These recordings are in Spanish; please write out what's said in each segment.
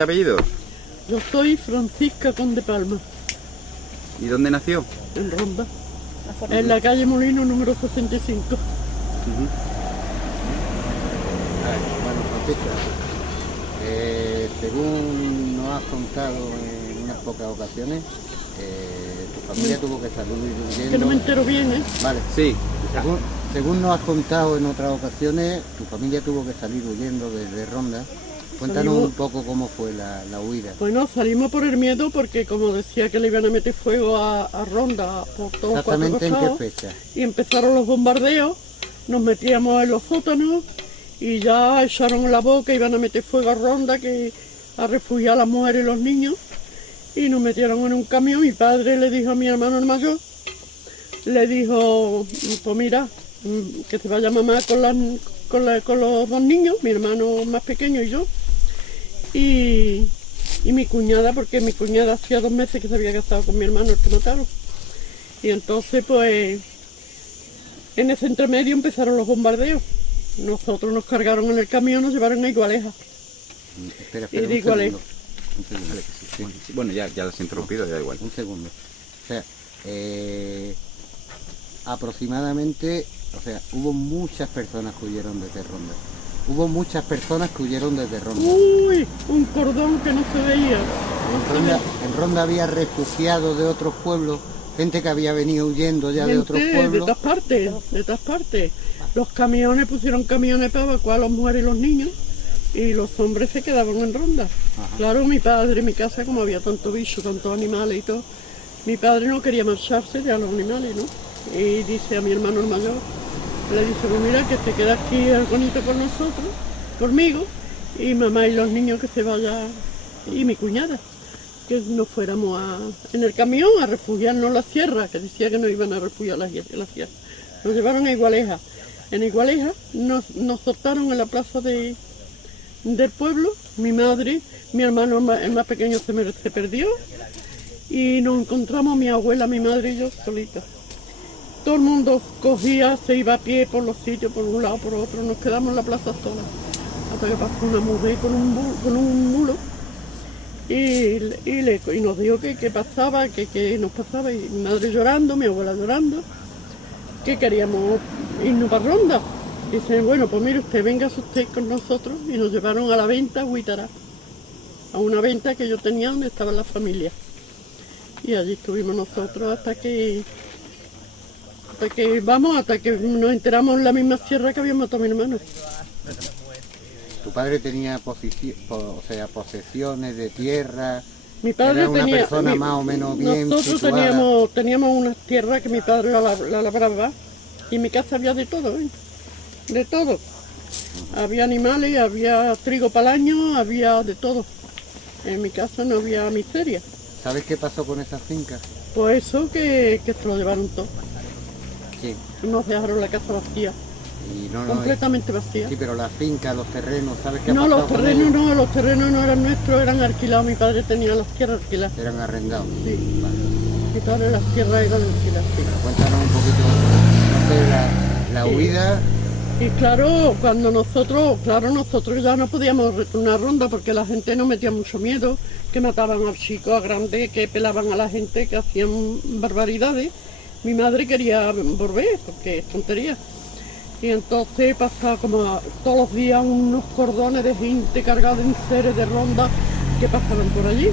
¿Apellido? Yo soy Francisca Conde Palma, ¿Y dónde nació? en Ronda, en la calle Molino número 65. Bueno, Francisca, según nos has contado en unas pocas ocasiones, tu familia tuvo que salir huyendo. Que no me entero bien, ¿eh? Vale, Sí. según nos has contado en otras ocasiones, tu familia tuvo que salir huyendo desde Ronda. Cuéntanos Salimos- un poco cómo fue la huida. Bueno, salimos por el miedo porque, como decía, que le iban a meter fuego a Ronda por todos los cuatro Exactamente en qué costados. fecha. Y empezaron los bombardeos, nos metíamos en los sótanos y ya echaron la boca, iban a meter fuego a Ronda, a refugiar a las mujeres y los niños. Y nos metieron en un camión. Mi padre le dijo a mi hermano el mayor, le dijo, pues mira, que se vaya mamá con los dos niños, mi hermano más pequeño y yo. Y mi cuñada, porque mi cuñada hacía 2 meses que se había casado con mi hermano, el que mataron. Y entonces, pues, en ese entremedio empezaron los bombardeos. Nosotros nos cargaron en el camión, nos llevaron a Igualeja. Espera, Y un digo, Ale. segundo. Un segundo. Sí. Sí, bueno, ya las he interrumpido, ya igual. Un segundo. O sea, aproximadamente, hubo muchas personas que huyeron desde Ronda. Hubo muchas personas que huyeron desde Ronda. Uy, un cordón que no se veía. No se veía. En Ronda había refugiados de otros pueblos, gente que había venido huyendo ya de otros Gente de pueblos. todas partes, de todas partes. Los camiones pusieron camiones para evacuar a las mujeres y los niños y los hombres se quedaban en Ronda. Ajá. Claro, mi padre en mi casa, como había tanto bicho, tantos animales y todo, mi padre no quería marcharse de a los animales, ¿no? Y dice a mi hermano el mayor, le dice, pues mira, que se queda aquí el bonito con nosotros, conmigo, y mamá y los niños que se vayan, y mi cuñada, que nos fuéramos en el camión a refugiarnos en la sierra, que decía que nos iban a refugiar en la sierra. Nos llevaron a Igualeja. En Igualeja nos soltaron en la plaza del pueblo, mi madre, mi hermano el más pequeño se perdió, y nos encontramos mi abuela, mi madre y yo solitas. Todo el mundo cogía, se iba a pie por los sitios, por un lado, por otro, nos quedamos en la plaza sola. Hasta que pasó una mujer con un mulo y nos dijo que pasaba, que nos pasaba, y mi madre llorando, mi abuela llorando, que queríamos irnos para Ronda. Dicen, bueno, pues mire usted, venga usted con nosotros, y nos llevaron a la venta, a Huitará, a una venta que yo tenía donde estaba la familia. Y allí estuvimos nosotros hasta que nos enteramos en la misma sierra que había matado a mi hermano. Tu padre tenía posesiones de tierra. Mi padre Era una tenía, persona más o menos bien nosotros situada. teníamos unas tierras que mi padre la labraba, y en mi casa había de todo, ¿eh? De todo. Había animales, había trigo para el año, había de todo. En mi casa no había miseria. ¿Sabes qué pasó con esas fincas? Pues eso que se lo llevaron todo. Sí. Nos dejaron la casa vacía, Y no, completamente vacía. Sí, pero las fincas, los terrenos, ¿sabes qué ha No, pasado los con terrenos ellos? no, los terrenos no eran nuestros, eran alquilados. Mi padre tenía las tierras alquiladas. Eran arrendados. Sí, Vale. mi padre las tierras eran alquiladas. Sí. Pero cuéntanos un poquito, no sé, la Sí. huida. Y claro, nosotros ya no podíamos retornar a Ronda porque la gente nos metía mucho miedo, que mataban a chicos, a grandes, que pelaban a la gente, que hacían barbaridades. Mi madre quería volver, porque es tontería. Y entonces pasaba como todos los días unos cordones de gente cargados de enseres de Ronda que pasaban por allí.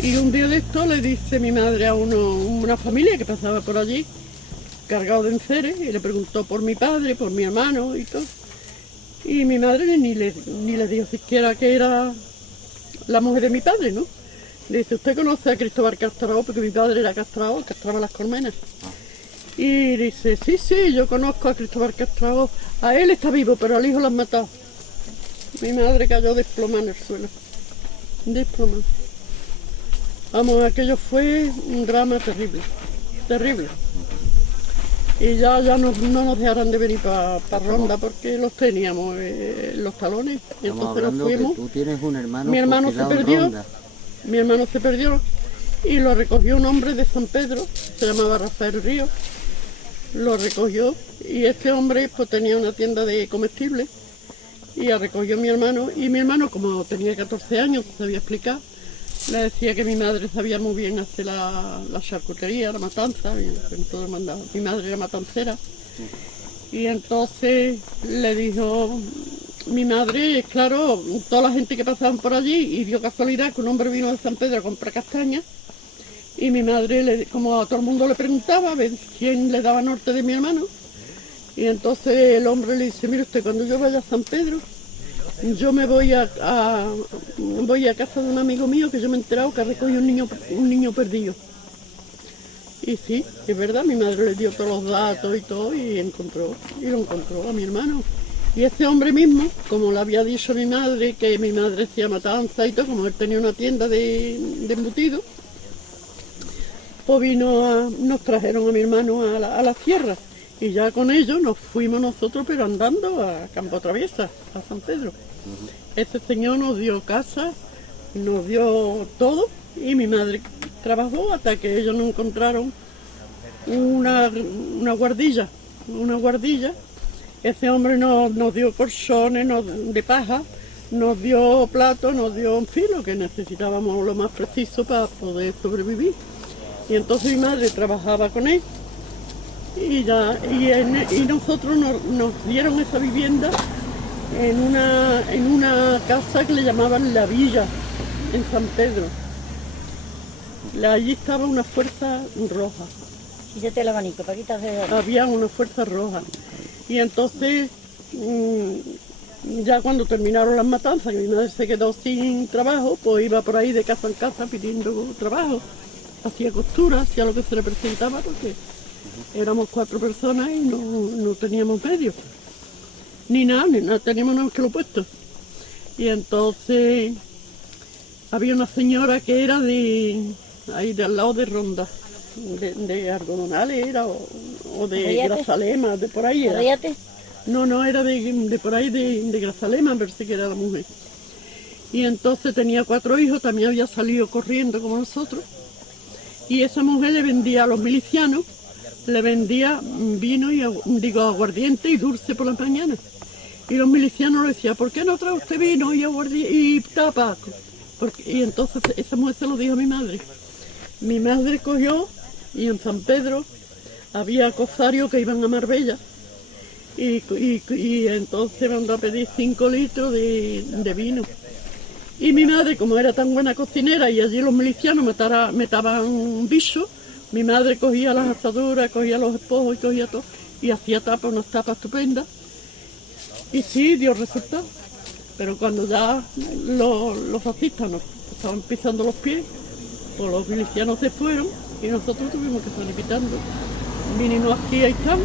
Y un día de esto le dice mi madre a una familia que pasaba por allí, cargado de enseres, y le preguntó por mi padre, por mi hermano y todo. Y mi madre ni le dijo siquiera que era la mujer de mi padre, ¿no? Le dice, ¿usted conoce a Cristóbal Castrao? Porque mi padre era castrao, castraba las colmenas. Y dice, sí, yo conozco a Cristóbal Castrao. A él está vivo, pero al hijo lo han matado. Mi madre cayó desplomada en el suelo. Desplomada. Vamos, aquello fue un drama terrible, terrible. Y ya no nos dejaron de venir para Ronda porque los teníamos los talones. Y Estamos entonces nos hablando que fuimos. tú tienes un hermano Mi hermano se fusilado en perdió. Ronda. Mi hermano se perdió y lo recogió un hombre de San Pedro, se llamaba Rafael Río. Lo recogió y este hombre pues tenía una tienda de comestibles y la recogió mi hermano. Y mi hermano, como tenía 14 años, sabía explicar, le decía que mi madre sabía muy bien hacer la charcutería, la matanza, y nosotros mandaba. Mi madre era matancera. Y entonces le dijo mi madre, claro, toda la gente que pasaban por allí, y dio casualidad que un hombre vino de San Pedro a comprar castañas. Y mi madre, como a todo el mundo le preguntaba, a ver quién le daba norte de mi hermano. Y entonces el hombre le dice, mire usted, cuando yo vaya a San Pedro, yo me voy a casa de un amigo mío que yo me he enterado que ha recogido un niño perdido. Y sí, es verdad, mi madre le dio todos los datos y todo y lo encontró a mi hermano. Y ese hombre mismo, como le había dicho a mi madre, que mi madre hacía matanza y todo, como él tenía una tienda de embutidos, pues nos trajeron a mi hermano a la sierra. Y ya con ellos nos fuimos nosotros, pero andando a Campo Traviesa, a San Pedro. Ese señor nos dio casa, nos dio todo, y mi madre trabajó hasta que ellos nos encontraron una guardilla. Ese hombre nos dio colchones de paja, nos dio platos, nos dio, en fin, lo que necesitábamos, lo más preciso para poder sobrevivir. Y entonces mi madre trabajaba con él y nosotros nos dieron esa vivienda en una casa que le llamaban La Villa, en San Pedro. Allí estaba una fuerza roja. Quítate el abanico para quitarse. Había una fuerza roja. Y entonces, ya cuando terminaron las matanzas, que mi madre se quedó sin trabajo, pues iba por ahí de casa en casa pidiendo trabajo. Hacía costura, hacía lo que se le presentaba, porque éramos 4 personas y no teníamos medios. Ni nada, teníamos nada más que lo puesto. Y entonces había una señora que era ahí de al lado de Ronda, de Algodonales era, o de Grazalema, de por ahí era. ¿Ríate? No, era de por ahí de Grazalema, me parece que era la mujer. Y entonces tenía 4 hijos, también había salido corriendo como nosotros. Y esa mujer le vendía a los milicianos, le vendía vino y aguardiente y dulce por las mañanas. Y los milicianos le decían, ¿por qué no trae usted vino y aguardiente y tabaco? Y entonces esa mujer se lo dijo a mi madre. Mi madre cogió y en San Pedro había cosarios que iban a Marbella y entonces mandó a pedir 5 litros de vino. Y mi madre, como era tan buena cocinera y allí los milicianos metaban bichos, mi madre cogía las asaduras, cogía los espojos y cogía todo y hacía unas tapas estupendas. Y sí, dio resultado. Pero cuando ya los fascistas nos estaban pisando los pies, pues los milicianos se fueron y nosotros tuvimos que salir pitando. Vinimos aquí a Istán,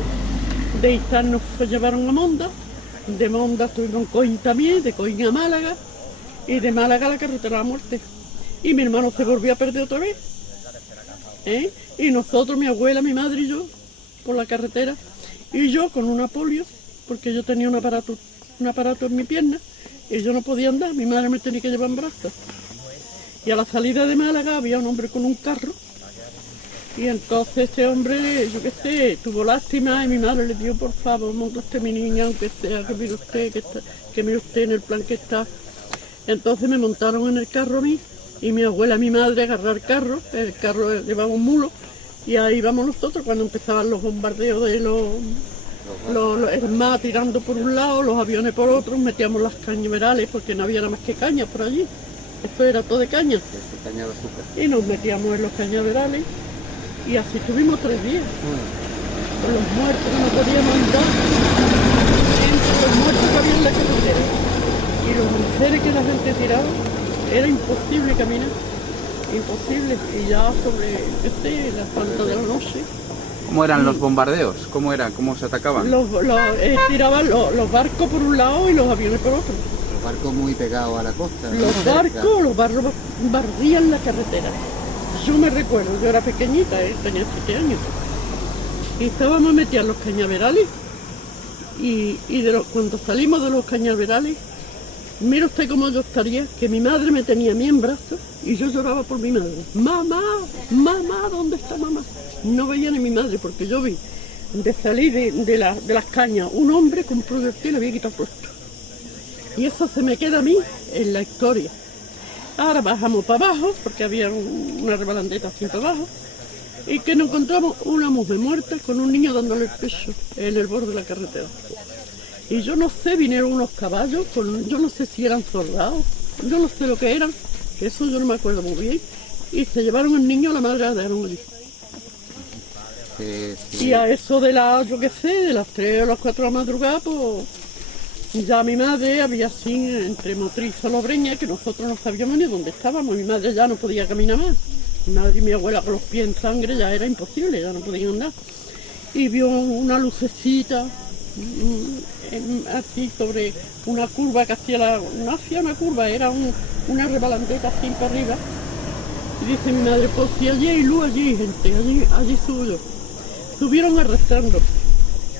de Istán nos llevaron a Monda, de Monda estuvimos en Coín también, de Coín a Málaga, y de Málaga a la carretera de la muerte. Y mi hermano se volvió a perder otra vez. Y nosotros, mi abuela, mi madre y yo, por la carretera, y yo con una polio, porque yo tenía un aparato en mi pierna, y yo no podía andar, mi madre me tenía que llevar en brazos. Y a la salida de Málaga había un hombre con un carro, y entonces ese hombre, yo qué sé, tuvo lástima y mi madre le dijo, por favor, monta usted mi niña, aunque sea, que mire usted en el plan que está. Entonces me montaron en el carro a mí, y mi abuela y mi madre agarraron el carro llevaba un mulo, y ahí íbamos nosotros cuando empezaban los bombardeos de el mar tirando por un lado, los aviones por otro, metíamos las cañaverales porque no había nada más que cañas por allí. Esto era todo de caña. Caña de azúcar. Y nos metíamos en los cañaverales y así estuvimos 3 días. Con los muertos que no podíamos andar, entre los muertos que había en la carretera y los enseres que la gente tiraba, era imposible caminar. Imposible. Y ya sobre las plantas de la noche. ¿Cómo eran los bombardeos? ¿Cómo era? ¿Cómo se atacaban? Tiraban los barcos por un lado y los aviones por otro. Los barcos muy pegados a la costa. Los barcos barrían la carretera. Yo me recuerdo, yo era pequeñita, tenía 7 años. Y estábamos metidos en los cañaverales y cuando salimos de los cañaverales, mira usted cómo yo estaría, que mi madre me tenía a mí en brazos y yo lloraba por mi madre. Mamá, mamá, ¿dónde está mamá? No veía ni mi madre porque yo vi de salir de las cañas un hombre con un proyectil le había quitado puesto. Y eso se me queda a mí en la historia. Ahora bajamos para abajo, porque había una rebalandeta así para abajo, y que nos encontramos una mujer muerta con un niño dándole el pecho en el borde de la carretera. Y yo no sé, vinieron unos caballos, yo no sé si eran soldados, yo no sé lo que eran, que eso yo no me acuerdo muy bien, y se llevaron al niño, a la madre la dejaron allí. Sí. Y a eso de las, yo qué sé, de las 3 o las 4 de la madrugada, pues ya mi madre había así entre Motriz y Salobreña, que nosotros no sabíamos ni dónde estábamos. Mi madre ya no podía caminar más. Mi madre y mi abuela con los pies en sangre ya era imposible, ya no podían andar. Y vio una lucecita así sobre una curva que hacía no hacía una curva, era una rebalandeta así para arriba. Y dice mi madre, pues si allí hay luz, allí hay gente, allí subo yo. Subieron arrastrando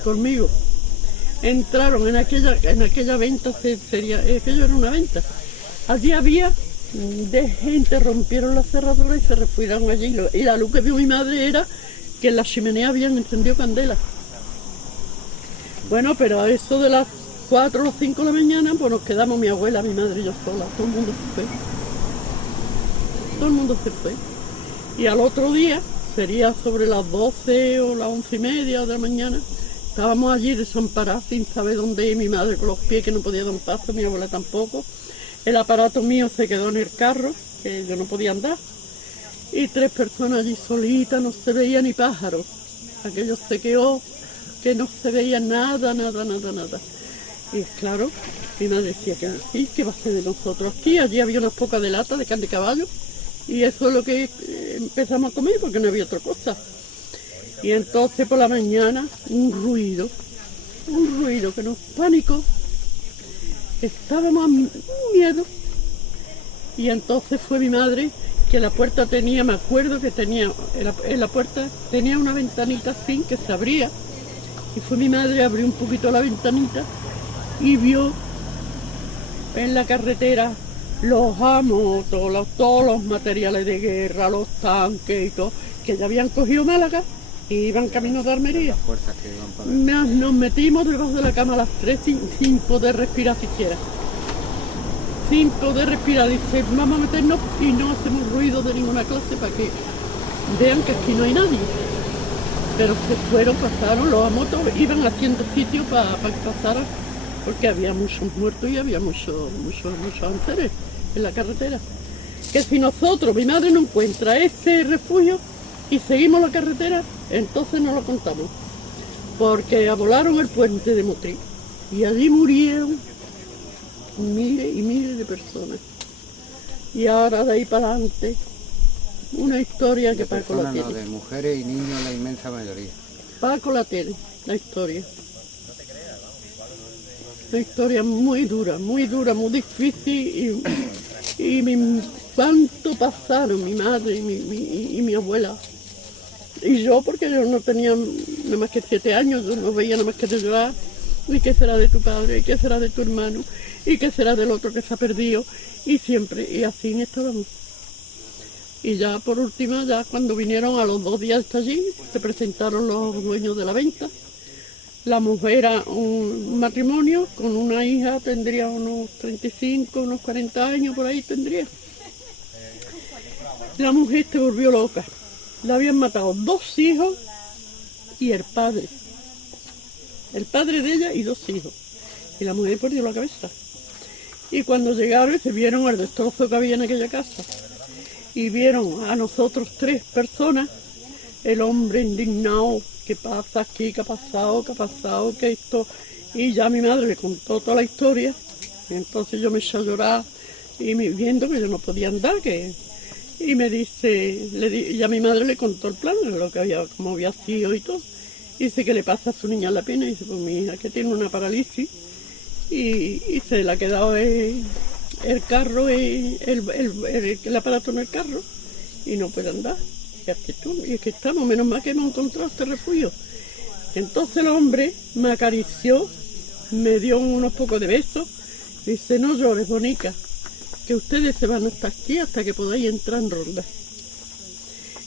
conmigo. Entraron en aquella venta, aquello era una venta. Allí había de gente, rompieron la cerradura y se refugiaron allí. Y la luz que vio mi madre era que en la chimenea habían encendido candelas. Bueno, pero a eso de las 4 o las 5 de la mañana, pues nos quedamos mi abuela, mi madre y yo sola. Todo el mundo se fue. Todo el mundo se fue. Y al otro día, sería sobre las 12 o las 11:30 de la mañana, estábamos allí desamparados sin saber dónde ir, mi madre con los pies que no podía dar un paso, mi abuela tampoco. El aparato mío se quedó en el carro, que yo no podía andar. Y 3 personas allí solitas, no se veía ni pájaro. Aquello se quedó, que no se veía nada. Y claro, mi madre decía que sí, ¿qué va a ser de nosotros aquí? Allí había unas pocas de lata de carne de caballo. Y eso es lo que empezamos a comer porque no había otra cosa. Y entonces por la mañana un ruido que nos pánico. Estábamos a miedo. Y entonces fue mi madre, que la puerta tenía, me acuerdo que tenía, en la puerta tenía una ventanita así que se abría. Y fue mi madre, abrió un poquito la ventanita y vio en la carretera los amos, todos los materiales de guerra, los tanques y todo, que ya habían cogido Málaga y iban camino de Almería. Las fuerzas que iban para allá. Nos metimos debajo de la cama a las 3 sin poder respirar siquiera. Sin poder respirar, dice, vamos a meternos y no hacemos ruido de ninguna clase para que vean que aquí no hay nadie. Pero se fueron, pasaron, los motos iban haciendo sitio para que pasaran, porque había muchos muertos y había muchos enfermos en la carretera. Que si nosotros, mi madre no encuentra ese refugio y seguimos la carretera, entonces no lo contamos. Porque volaron el puente de Motriz y allí murieron miles y miles de personas. Y ahora de ahí para adelante, una historia que Paco la tiene. No, de mujeres y niños la inmensa mayoría. Paco la tiene, la historia. Una historia muy dura, muy difícil y cuánto pasaron mi madre y mi abuela. Y yo, porque yo no tenía nada más que 7 años, yo no veía nada más que de llorar. ¿Y qué será de tu padre? ¿Y qué será de tu hermano? ¿Y qué será del otro que se ha perdido? Y siempre, y así estábamos. Y ya por última, ya cuando vinieron a los 2 días hasta allí, se presentaron los dueños de la venta. La mujer era un matrimonio con una hija, tendría unos 35, unos 40 años, por ahí tendría. La mujer se volvió loca. Le habían matado 2 hijos y el padre. El padre de ella y 2 hijos. Y la mujer perdió la cabeza. Y cuando llegaron se vieron el destrozo que había en aquella casa. Y vieron a nosotros 3 personas, el hombre indignado, ¿qué pasa aquí? ¿Qué ha pasado? ¿Qué esto? Y ya mi madre le contó toda la historia. Y entonces yo me eché a llorar y viendo que yo no podía andar, y me dice, ya mi madre le contó el plan, lo que había, cómo había sido y todo. Dice que le pasa a su niña la pena, y dice, pues mi hija que tiene una parálisis y se le ha quedado el carro, el aparato en el carro y no puede andar. Y es que estamos, menos mal que hemos encontrado este refugio. Entonces el hombre me acarició, me dio unos pocos de besos, dice, no llores, bonica, que ustedes se van hasta aquí hasta que podáis entrar en ronda.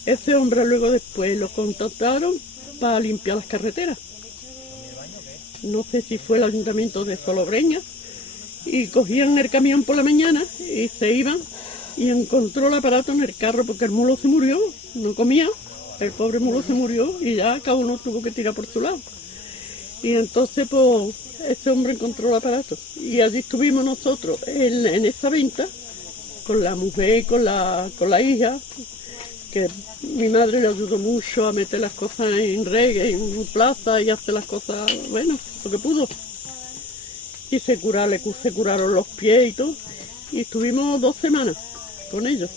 Ese hombre luego después lo contactaron para limpiar las carreteras. No sé si fue el ayuntamiento de Salobreña, y cogían el camión por la mañana y se iban y encontró el aparato en el carro porque el mulo se murió, no comía, el pobre mulo se murió y ya cada uno tuvo que tirar por su lado. Y entonces pues ese hombre encontró el aparato y allí estuvimos nosotros en esa venta con la mujer y con la hija, que mi madre le ayudó mucho a meter las cosas en reggae, en plaza y hacer las cosas, bueno, lo que pudo. Y se curaron los pies y todo. Y estuvimos 2 semanas con ellos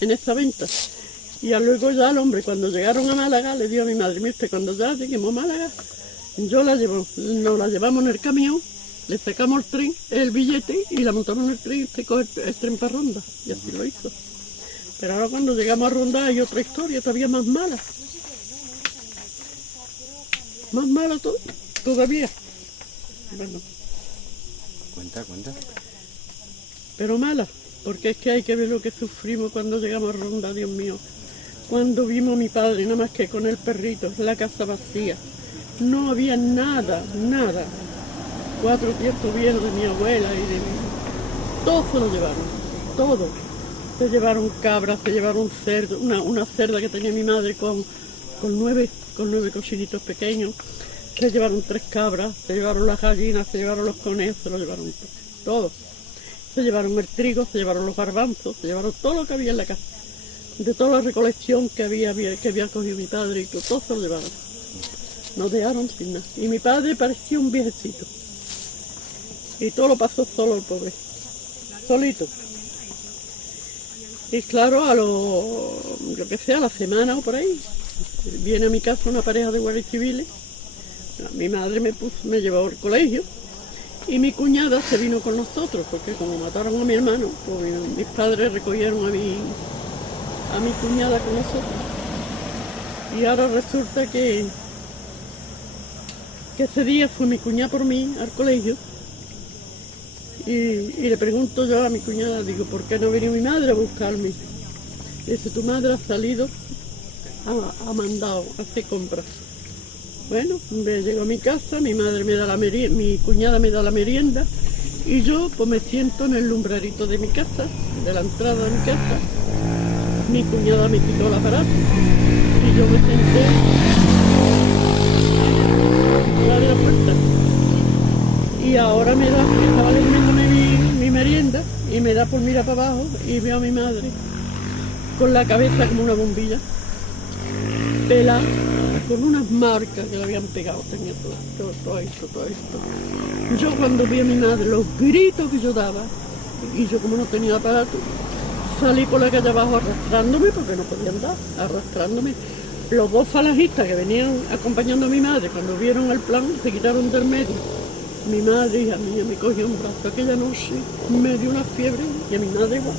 en esa venta. Y luego ya el hombre, cuando llegaron a Málaga, le dijo a mi madre, mire usted, cuando ya lleguemos a Málaga, nos la llevamos en el camión, le sacamos el tren, el billete y la montamos en el tren y usted coge el tren para Ronda. Y así lo hizo. Pero ahora cuando llegamos a Ronda hay otra historia todavía más mala. Más mala todavía. Bueno, Cuenta. pero mala, porque es que hay que ver lo que sufrimos cuando llegamos a Ronda, Dios mío. Cuando vimos a mi padre, nada más que con el perrito, la casa vacía. No había nada. 4 tiestos viejos de mi abuela y de mi... Todo se lo llevaron, todo. Se llevaron cabras, se llevaron cerdo, una cerda que tenía mi madre con 9 cochinitos pequeños. Se llevaron 3 cabras, se llevaron las gallinas, se llevaron los conejos, se lo llevaron todo. Se llevaron el trigo, se llevaron los garbanzos, se llevaron todo lo que había en la casa. De toda la recolección que había cogido mi padre y todo se lo llevaron. Nos dejaron sin nada. Y mi padre parecía un viejecito. Y todo lo pasó solo el pobre. Solito. Y claro, a la semana o por ahí, viene a mi casa una pareja de guardias civiles. Mi madre me llevó al colegio y mi cuñada se vino con nosotros, porque como mataron a mi hermano, pues mis padres recogieron a mi cuñada con nosotros. Y ahora resulta que ese día fue mi cuñada por mí al colegio. Y le pregunto yo a mi cuñada, digo, ¿por qué no vino mi madre a buscarme? Dice, tu madre ha salido, ha mandado a hacer compras. Bueno, llego a mi casa, mi cuñada me da la merienda y yo pues me siento en el lumbrarito de mi casa, de la entrada de mi casa. Mi cuñada me quitó el aparato y yo me senté de la puerta. Y ahora estaba durmiéndome mi merienda y me da por mirar para abajo y veo a mi madre con la cabeza como una bombilla, pelada, con unas marcas que le habían pegado, tenía todo esto. Yo cuando vi a mi madre, los gritos que yo daba, y yo como no tenía aparato, salí por la calle abajo arrastrándome, porque no podía andar, arrastrándome. Los 2 falangistas que venían acompañando a mi madre, cuando vieron el plan, se quitaron del medio. Mi madre, hija mía, me cogió un brazo aquella noche, me dio una fiebre y a mi madre igual.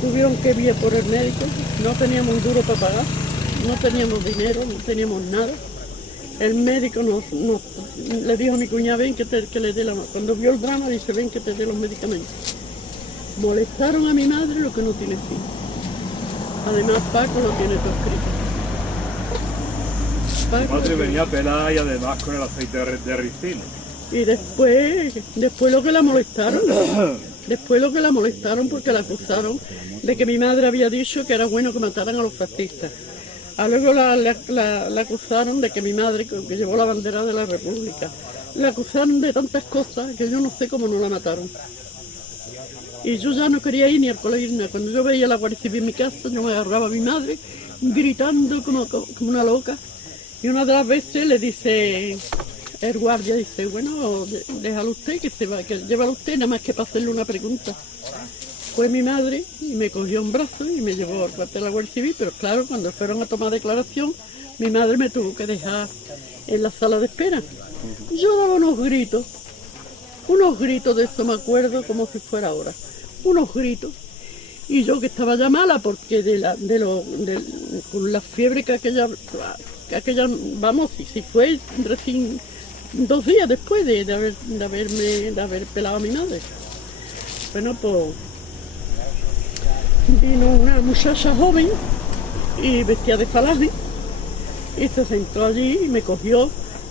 Tuvieron que ir por el médico, no teníamos un duro para pagar, no teníamos dinero, no teníamos nada. El médico le dijo a mi cuñada, ven que le dé la mano. Cuando vio el drama, dice, ven que te dé los medicamentos. Molestaron a mi madre lo que no tiene fin. Además, Paco lo tiene todo escrito. Mi madre venía pelada y además con el aceite de ricino. Y después lo que la molestaron, porque la acusaron de que mi madre había dicho que era bueno que mataran a los fascistas. Luego la acusaron de que mi madre, que llevó la bandera de la República, la acusaron de tantas cosas que yo no sé cómo no la mataron. Y yo ya no quería ir ni al colegio ni nada. Cuando yo veía la Guardia Civil en mi casa, yo me agarraba a mi madre gritando como una loca. Y una de las veces le dice el guardia, dice, bueno, déjalo usted, que llévalo usted, nada más que para hacerle una pregunta. Fue mi madre y me cogió un brazo y me llevó al cuartel de la Guardia Civil, pero claro, cuando fueron a tomar declaración, mi madre me tuvo que dejar en la sala de espera. Yo daba unos gritos de eso, me acuerdo como si fuera ahora, unos gritos. Y yo que estaba ya mala porque con la fiebre que aquella, vamos, si fue recién 2 días después de haber pelado a mi madre. Bueno, pues vino una muchacha joven y vestida de falange y se sentó allí y me cogió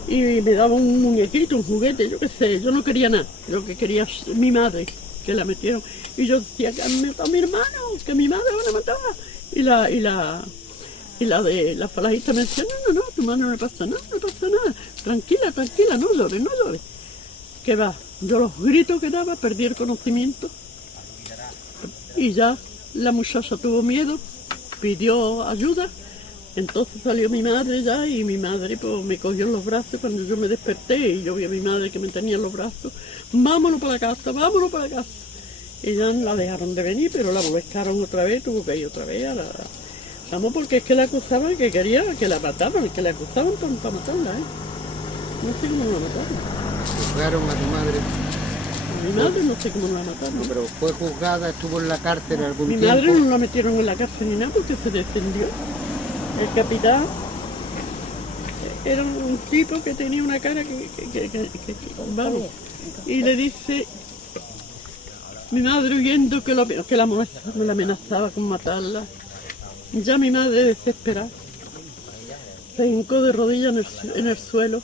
y me daba un muñequito, un juguete, yo qué sé, yo no quería nada, lo que quería es mi madre, que la metieron, y yo decía que han matado a mi hermano, que mi madre van a matar, y la de la falangista me decía, no, tu madre no le pasa nada, no le pasa nada, tranquila, no llores, que va, yo los gritos que daba, perdí el conocimiento, y ya la muchacha tuvo miedo, pidió ayuda. Entonces salió mi madre ya y mi madre pues me cogió en los brazos cuando yo me desperté y yo vi a mi madre que me tenía en los brazos. Vámonos para la casa. Y ya la dejaron de venir, pero la molestaron otra vez, tuvo que ir otra vez a la... Vamos, porque es que la acusaban, que quería que la mataban, que la acusaban para matarla, ¿eh? No sé cómo la mataron. Juzgaron a tu madre. A mi madre no sé cómo la mataron. No, pero fue juzgada, estuvo en la cárcel algún Mi tiempo. madre no la metieron en la cárcel ni nada porque se defendió. El capitán era un tipo que tenía una cara vamos, y le dice, mi madre huyendo que la amenazaba con matarla. Ya mi madre desesperada se hincó de rodillas en el suelo,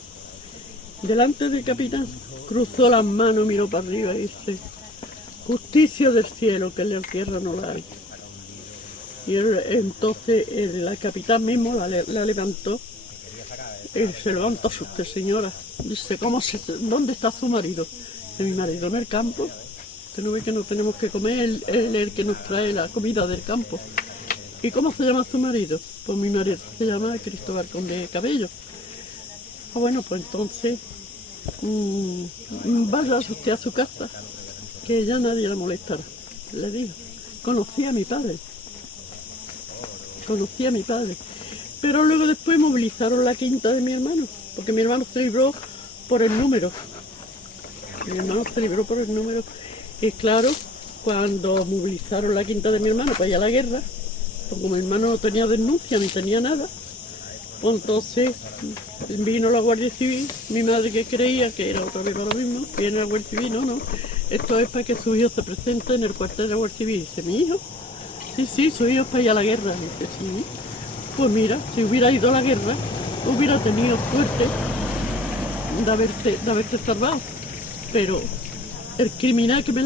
delante del capitán, cruzó las manos, miró para arriba y dice, justicia del cielo, que en la tierra no la hay. Y entonces el capitán mismo la levantó. Él se levantó, usted señora. Dice, ¿dónde está su marido? Dice, mi marido en el campo. Usted no ve que no tenemos que comer, él es el que nos trae la comida del campo. ¿Y cómo se llama su marido? Pues mi marido se llama Cristóbal Conde Cabello. Ah, bueno, pues entonces vaya usted a su casa, que ya nadie la molestará. Le digo, conocí a mi padre. Pero luego después movilizaron la quinta de mi hermano, porque mi hermano se libró por el número. Y claro, cuando movilizaron la quinta de mi hermano para ir a la guerra, pues como mi hermano no tenía denuncia ni tenía nada, pues entonces vino la Guardia Civil, mi madre que creía que era otra vez para lo mismo, viene la Guardia Civil, no, esto es para que su hijo se presente en el cuartel de la Guardia Civil. Dice, ¿mi hijo? Sí, su hijo es para ir a la guerra. Dice, sí. Pues mira, si hubiera ido a la guerra, hubiera tenido suerte de haberse salvado. Pero el criminal que me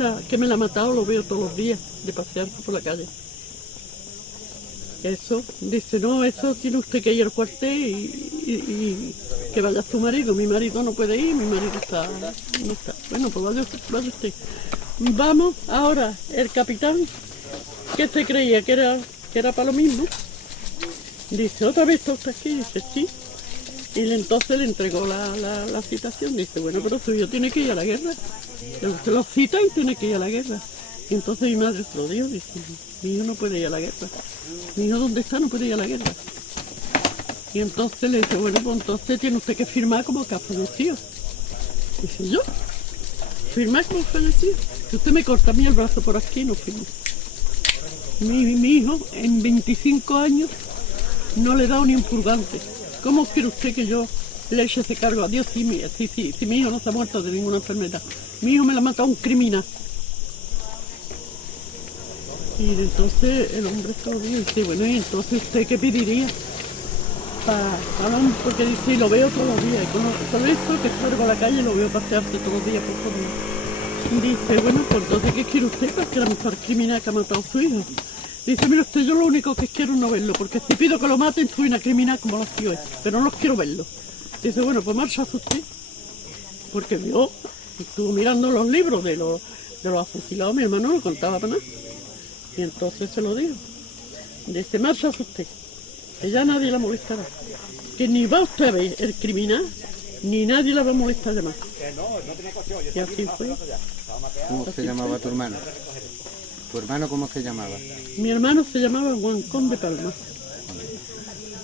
la ha matado lo veo todos los días, de pasear por la calle. Eso, dice, no, eso tiene usted que ir al cuartel y que vaya su marido. Mi marido no puede ir, mi marido no está. Bueno, pues vaya usted. Vamos, ahora, el capitán, que se creía que era para lo mismo, dice, ¿otra vez está usted aquí? Dice, sí. Y entonces le entregó la citación. Dice, bueno, pero su hijo tiene que ir a la guerra. Se lo cita y tiene que ir a la guerra. Y entonces mi madre se lo dijo, dice, mi hijo no puede ir a la guerra. Mi hijo, ¿dónde está? No puede ir a la guerra. Y entonces le dice, bueno, pues entonces tiene usted que firmar como que ha fallecido. Dice, ¿yo? ¿Firmar como fallecido? Si usted me corta a mí el brazo por aquí, no firmo. Mi hijo, en 25 años, no le he dado ni un purgante. ¿Cómo quiere usted que yo le eche ese cargo a Dios? Sí, mi hijo no se ha muerto de ninguna enfermedad. Mi hijo me la ha matado un criminal. Y entonces el hombre está bien, dice, bueno, ¿y entonces usted qué pediría? Porque dice, y lo veo todos los días, y con eso que salgo a la calle lo veo pasearse todos los días por favor. Dice, bueno, pues entonces, ¿qué quiere usted para que la mujer criminal que ha matado a su hijo? Dice, mire usted, yo lo único que quiero es no verlo, porque si pido que lo maten, soy una criminal como los tíos, pero no los quiero verlo. Dice, bueno, pues marcha usted, porque yo estuve mirando los libros de los asesinados, mi hermano no contaba para nada. Y entonces se lo digo. Dice, marcha usted, que ya nadie la molestará. Que ni va usted a ver el criminal, ni nadie la va a molestar de más. Y así fue. ¿Cómo se llamaba tu hermano? ¿Tu hermano cómo se llamaba? Mi hermano se llamaba Juan Conde Palma.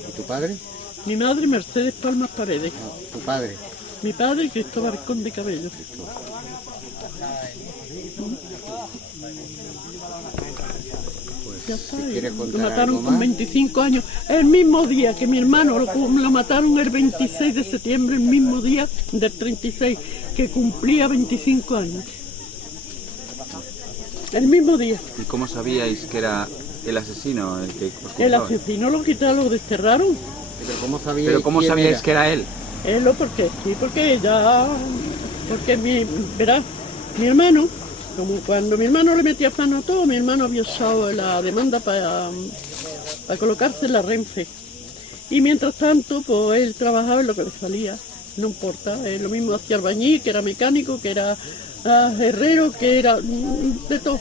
¿Y tu padre? Mi madre Mercedes Palmas Paredes. No, tu padre. Mi padre Cristóbal Conde Cabello. Ya está, Si quieres lo contar mataron algo con más. 25 años. El mismo día que mi hermano lo mataron el 26 de septiembre, el mismo día del 36, que cumplía 25 años. El mismo día. ¿Y cómo sabíais que era el asesino el que os El juzgaba? asesino lo quitaron, lo desterraron. Pero ¿cómo sabíais ¿Pero cómo quién sabíais era? que era él? Porque sí, porque verás, mi hermano, como cuando mi hermano le metía mano a todo, mi hermano había usado la demanda para colocarse en la Renfe. Y mientras tanto, pues él trabajaba en lo que le salía, no importa, lo mismo hacía albañil, que era mecánico, que era herrero, que era de todo.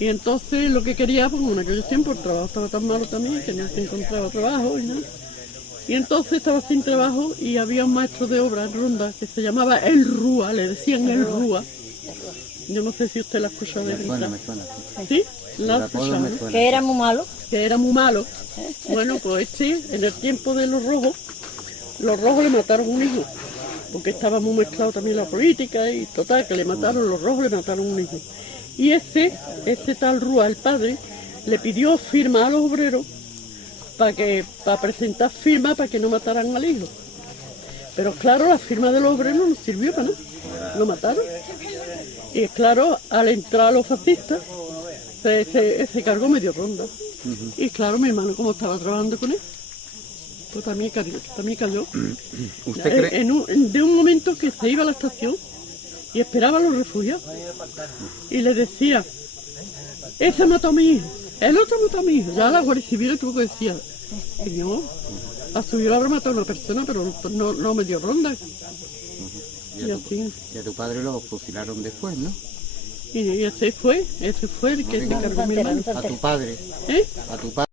Y entonces lo que quería, pues en aquellos tiempos el trabajo estaba tan malo también, que no se encontraba trabajo y nada. Y entonces estaba sin trabajo y había un maestro de obra en Ronda que se llamaba El Rúa, le decían El Rúa. Yo no sé si usted la ha escuchado de Me suena. ¿Sí? El La ha apodo escuchado. me suena. Que era muy malo. Que era muy malo. Bueno, pues en el tiempo de los rojos le mataron un hijo, porque estaba muy mezclado también la política y total, que los rojos le mataron un hijo. Y ese tal Rúa, el padre, le pidió firma a los obreros para presentar firma para que no mataran al hijo. Pero claro, la firma de los obreros no sirvió para nada, lo mataron. Y claro, al entrar los fascistas, se cargó medio Ronda. Y claro, mi hermano, como estaba trabajando con él, pues también cayó. ¿Usted cree? De un momento que se iba a la estación y esperaba a los refugiados. Y le decía, ese mató a mi hijo, el otro mató a mi hijo. Ya la Guardia Civil tuvo que decir, señor, a su hijo lo habrá matado una persona, pero no medio Ronda. Y así. Y a tu padre lo fusilaron después, ¿no? Y ese fue el que se cargó a mi hermano. A tu padre. ¿Eh? A tu padre.